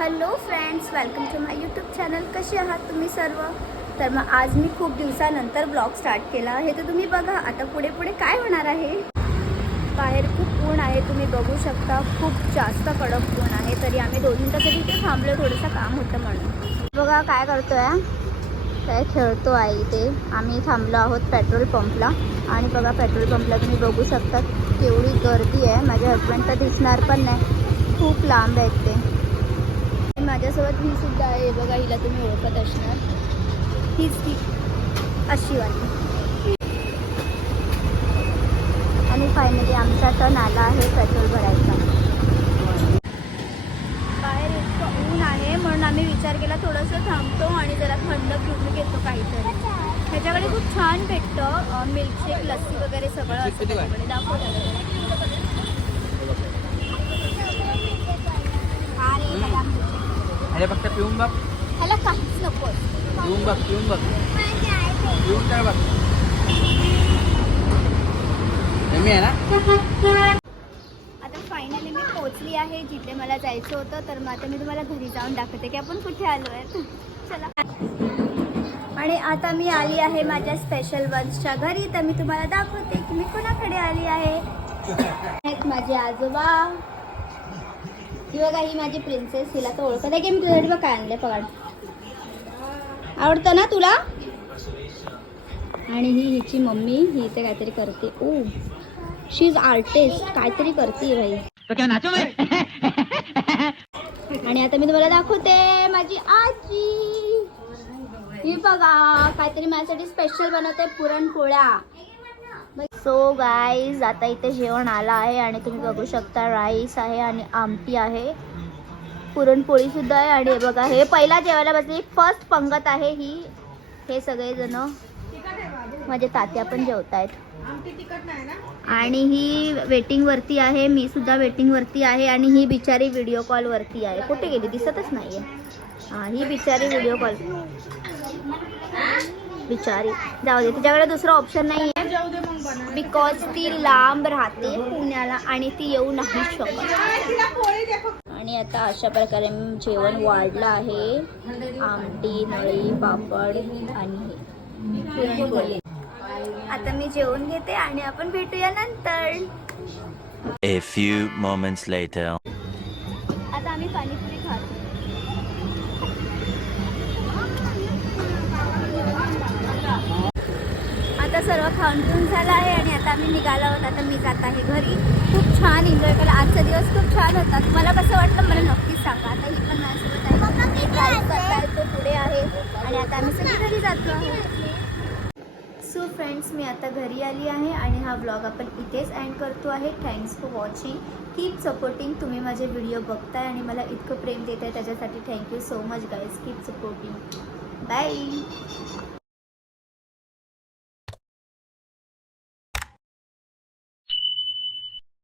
Hello friends, welcome to my YouTube channel. कसे आहात तुम्ही सर्व? तर मग आज मी खूप दिवसानंतर ब्लॉग स्टार्ट केला आहे. तर तुम्ही बघा आता पुढे पुढे काय होणार आहे. बाहेर खूप ऊन आहे, तुम्ही बघू शकता. खूप जास्त कडक ऊन आहे. तरी आम्ही 2 मिनिटासाठी इथे थांबलो, थोडंसं काम होतं म्हणून. बघा काय करतोय, काय खेळतो आहे इथे. आम्ही थांबलो आहोत पेट्रोल पंपला. आणि बघा पेट्रोल पंपला तुम्ही बघू शकता केवढी गर्दी आहे. माझे हजबंड तर दिसणार पण नाही, खूप लांब आहेत ते. माझ्यासोबत ही सुद्धा आहे बघा, हिला तुम्ही ओळखत असणार. हीच ती अशी वाली. आणि फायनली आमचा टर्न आला आहे पेट्रोल भरायचा. बाहेर इतकं ऊन आहे म्हणून आम्ही विचार केला थोडंसं थांबतो आणि जरा थंड पिऊन घेतो काहीतरी. ह्याच्याकडे खूप छान भेटतं, मिल्कशेक, लस्सी वगैरे सगळं असतं त्याच्याकडे. दाखवतो अरे फक्त पिऊन बघ. ह्याला काहीच नको. पिऊन बघ, पिऊन बघ, पिऊन काय बघ. नेहमी आहे ना. आता फायनली मी पोहोचली आहे जिथे मला जायचं होतं. तर मग आता मी तुम्हाला घरी जाऊन दाखवते की आपण कुठे आलो आहे. चला. आणि आता मी आली आहे माझ्या स्पेशल वन्सच्या घरी. तर मी तुम्हाला दाखवते की मी कोणाकडे आली आहे. माझे आजोबा. ही बघा, ही माझी प्रिन्सेस. हिला तर ओळखत आहे की मी तुझ्यासाठी बघ काय आणले. पगाड आवडतं ना तुला. आणि ही हिची मम्मी. ही इथे काहीतरी करते. ओ, शी इज आर्टिस्ट, काहीतरी करते भाई. आणि आता मी तुम्हाला दाखवते माझी आजी. ही बघा काहीतरी माझ्यासाठी स्पेशल बनवते, पुरणपोळ्या. सो गाईज आता इथे जेवण आलं आहे आणि तुम्ही बघू शकता राईस आहे आणि आमटी आहे, पुरणपोळी सुद्धा आहे. आणि बघा हे पहिला जेवायला बसली, फर्स्ट पंगत आहे ही. हे सगळेजण माझे तात्या पण जेवत आहेत. आणि ही वेटिंग वरती आहे, मी सुद्धा वेटिंग वरती आहे. आणि ही बिचारी व्हिडिओ कॉल वरती आहे. कुठे गेली दिसतच नाहीये. ही बिचारी व्हिडिओ कॉल बिचारी. जाऊ दे, तिच्याकडे दुसरं ऑप्शन नाही आहे बिकॉज ती लांब राहते पुण्याला आणि ती येऊ नाही शकत. आणि आता अशा प्रकारे जेवण वाढलं आहे. आमटी, नळी, पापड आणि पुरणपोळी. आता मी जेवण घेते आणि आपण भेटूया नंतर. A few moments later. आता आम्ही पाणीपुरी खातो. आता सर्व खाऊन पिऊन झालं आहे आणि आता आम्ही निघालो आहोत. आता मी जात आहे घरी. खूप छान एन्जॉय केला. आजचा दिवस खूप छान होता. तुम्हाला कसं वाटलं मला नक्कीच सांगा. आता ही पण माझ्यासोबत आहे, ड्राईव्ह करताय, तो पुढे आहे. आणि आता आम्ही सगळी घरी जातो आहोत. सो फ्रेंड्स, मी आता घरी आली आहे आणि हा ब्लॉग आपण इथेच एंड करतो आहे. Thanks for watching, keep supporting. तुम्ही माझे व्हिडिओ बघताय आणि मला इतकं प्रेम देत आहे त्याच्यासाठी thank you so much guys. Keep supporting. Bye.